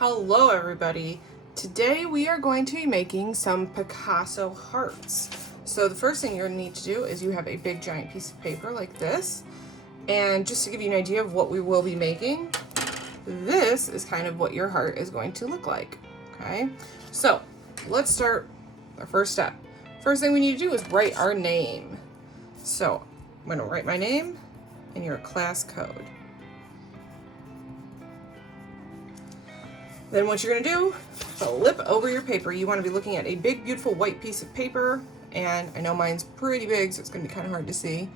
Hello everybody. Today we are going to be making some Picasso hearts. So the first thing you're going to need to do is you have a big giant piece of paper like this. And just to give you an idea of what we will be making, this is kind of what your heart is going to look like. Okay, so let's start our first step. First thing we need to do is write our name. So I'm going to write my name and your class code. Then what you're going to do, flip over your paper. You want to be looking at a big, beautiful white piece of paper. And I know mine's pretty big, so it's going to be kind of hard to see.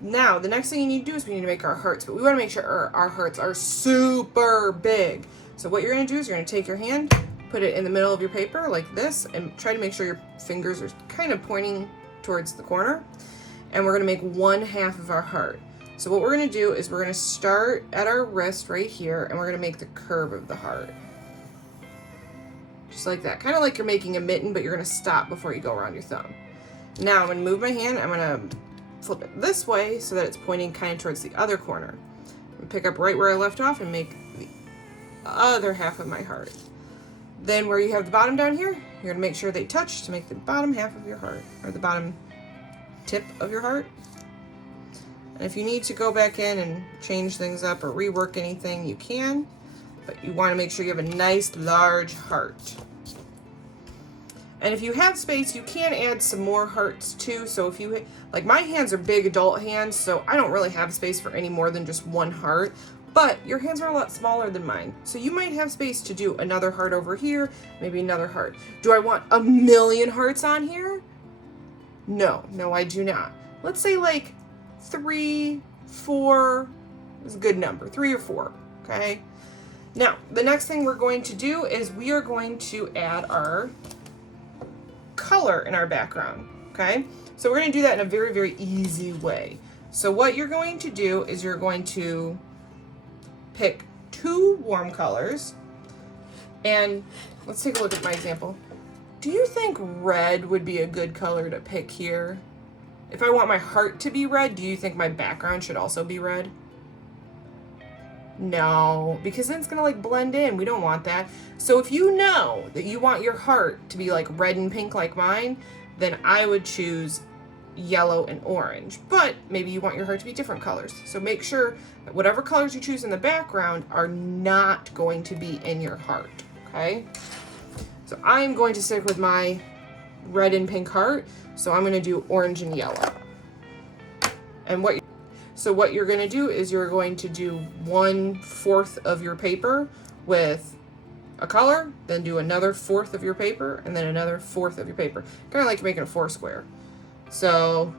Now, the next thing you need to do is we need to make our hearts. But we want to make sure our hearts are super big. So what you're going to do is you're going to take your hand, put it in the middle of your paper like this, and try to make sure your fingers are kind of pointing towards the corner. And we're going to make 1/2 of our heart. So what we're going to do is we're going to start at our wrist right here, and we're going to make the curve of the heart. Just like that. Kind of like you're making a mitten, but you're going to stop before you go around your thumb. Now I'm going to move my hand. I'm going to flip it this way so that it's pointing kind of towards the other corner. I'm going to pick up right where I left off and make the other half of my heart. Then where you have the bottom down here, you're going to make sure they touch to make the bottom half of your heart, or the bottom tip of your heart. And if you need to go back in and change things up or rework anything, you can, but you want to make sure you have a nice large heart. And if you have space, you can add some more hearts too. So if you, like my hands are big adult hands, so I don't really have space for any more than just one heart, but your hands are a lot smaller than mine. So you might have space to do another heart over here, maybe another heart. Do I want 1,000,000 hearts on here? No, I do not. Let's say like 3, 4 is a good number, 3 or 4, okay? Now, the next thing we're going to do is we are going to add our color in our background, okay? So we're going to do that in a very, very easy way. So what you're going to do is you're going to pick 2 warm colors, and let's take a look at my example. Do you think red would be a good color to pick here? If I want my heart to be red, do you think my background should also be red? No, because then it's gonna like blend in. We don't want that. So if you know that you want your heart to be like red and pink like mine, then I would choose yellow and orange. But maybe you want your heart to be different colors. So make sure that whatever colors you choose in the background are not going to be in your heart, okay? So I'm going to stick with my red and pink heart. So I'm going to do orange and yellow. And what you're going to do is you're going to do 1/4 of your paper with a color, then do another 1/4 of your paper, and then another 1/4 of your paper. Kind of like you're making a 4 square. So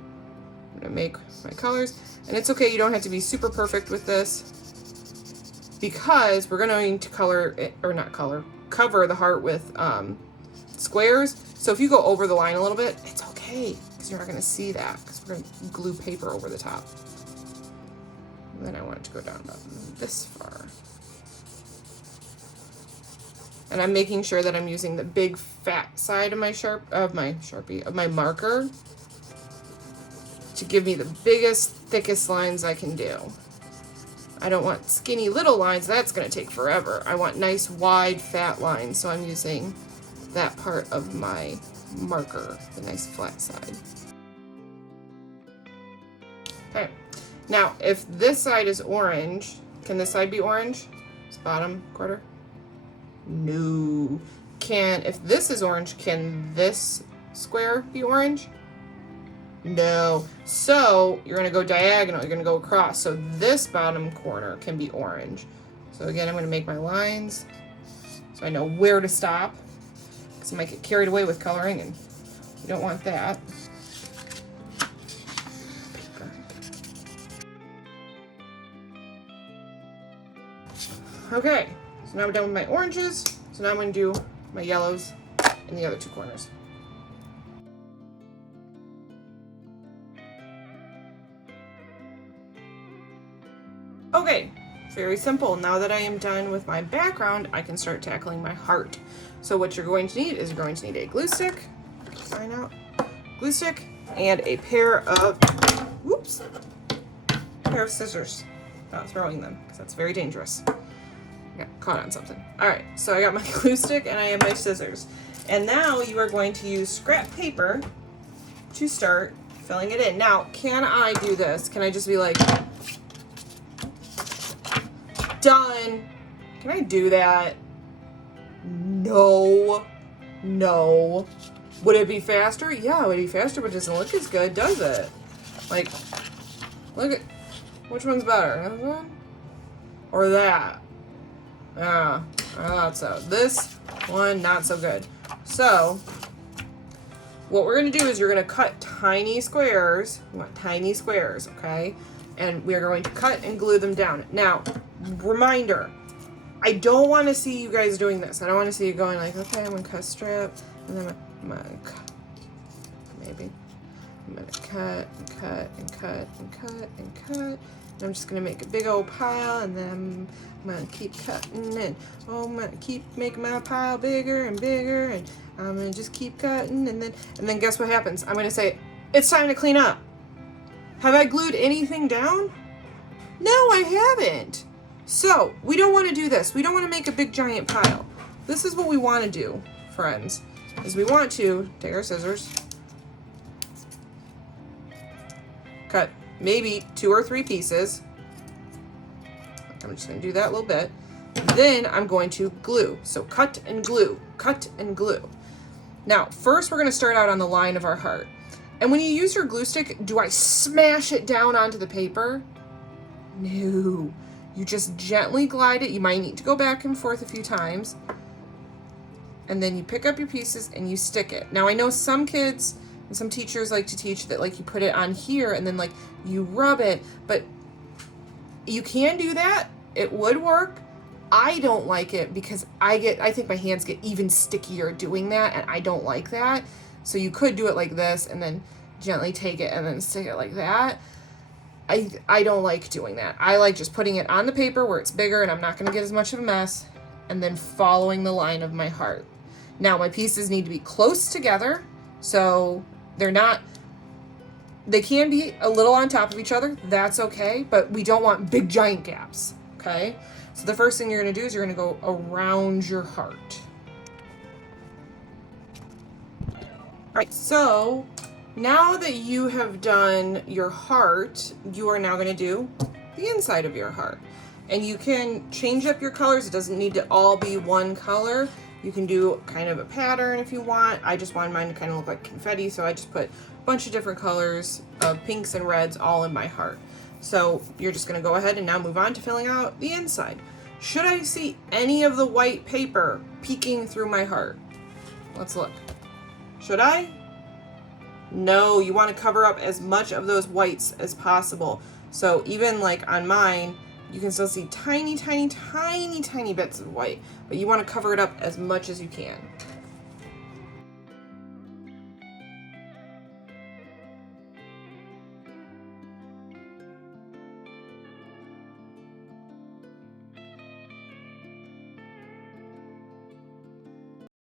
I'm going to make my colors. And it's okay, you don't have to be super perfect with this, because we're going to color it, or not color, cover the heart with squares. So if you go over the line a little bit, it's okay, because you're not going to see that, because we're going to glue paper over the top. And then I want it to go down about this far. And I'm making sure that I'm using the big fat side of my marker to give me the biggest, thickest lines I can do. I don't want skinny little lines, that's going to take forever. I want nice, wide, fat lines, so I'm using that part of my marker, the nice flat side. Okay, now if this side is orange, can this side be orange? This bottom quarter? No. If this is orange, can this square be orange? No. So you're going to go diagonal, you're going to go across. So this bottom corner can be orange. So again, I'm going to make my lines so I know where to stop, because I might get carried away with coloring, and you don't want that. Paper. Okay, so now I'm done with my oranges. So now I'm going to do my yellows in the other 2 corners. Okay, very simple. Now that I am done with my background, I can start tackling my heart. So what you're going to need is you're going to need a glue stick, and a pair of scissors. Not throwing them, because that's very dangerous. got caught on something. All right, so I got my glue stick and I have my scissors. And now you are going to use scrap paper to start filling it in. Now, can I do this? Can I just be like, done? Can I do that? No. No. Would it be faster? Yeah, it would be faster, but it doesn't look as good, does it? Like, look at, which one's better? This one? Or that? Ah, I thought so. This one, not so good. So, what we're going to do is you're going to cut tiny squares. We want tiny squares, okay? And we're going to cut and glue them down. Now, reminder, I don't want to see you guys doing this. I don't want to see you going like, okay, I'm going to cut a strip, and then I'm going to cut, maybe. I'm going to cut and cut and cut and cut and cut. And I'm just going to make a big old pile, and then I'm going to keep cutting, and I'm going to keep making my pile bigger and bigger, and I'm going to just keep cutting, and then guess what happens? I'm going to say, it's time to clean up. Have I glued anything down? No, I haven't. So, we don't want to do this. We don't want to make a big giant pile. This is what we want to do, friends, is we want to take our scissors, cut maybe 2 or 3 pieces. I'm just going to do that a little bit. Then I'm going to glue. So cut and glue, cut and glue. Now, first we're going to start out on the line of our heart. And when you use your glue stick, do I smash it down onto the paper? No. You just gently glide it. You might need to go back and forth a few times. And then you pick up your pieces and you stick it. Now, I know some kids and some teachers like to teach that like you put it on here and then like you rub it, but you can do that. It would work. I don't like it because I think my hands get even stickier doing that, and I don't like that. So you could do it like this and then gently take it and then stick it like that. I don't like doing that. I like just putting it on the paper where it's bigger and I'm not going to get as much of a mess, and then following the line of my heart. Now my pieces need to be close together, so they can be a little on top of each other. That's okay, but we don't want big giant gaps, okay? So the first thing you're going to do is you're going to go around your heart. All right, so now that you have done your heart, you are now going to do the inside of your heart. And you can change up your colors. It doesn't need to all be one color. You can do kind of a pattern if you want. I just wanted mine to kind of look like confetti, so I just put a bunch of different colors of pinks and reds all in my heart. So you're just going to go ahead and now move on to filling out the inside. Should I see any of the white paper peeking through my heart? Let's look. Should I? No, you want to cover up as much of those whites as possible. So even like on mine, you can still see tiny, tiny, tiny, tiny bits of white, but you want to cover it up as much as you can.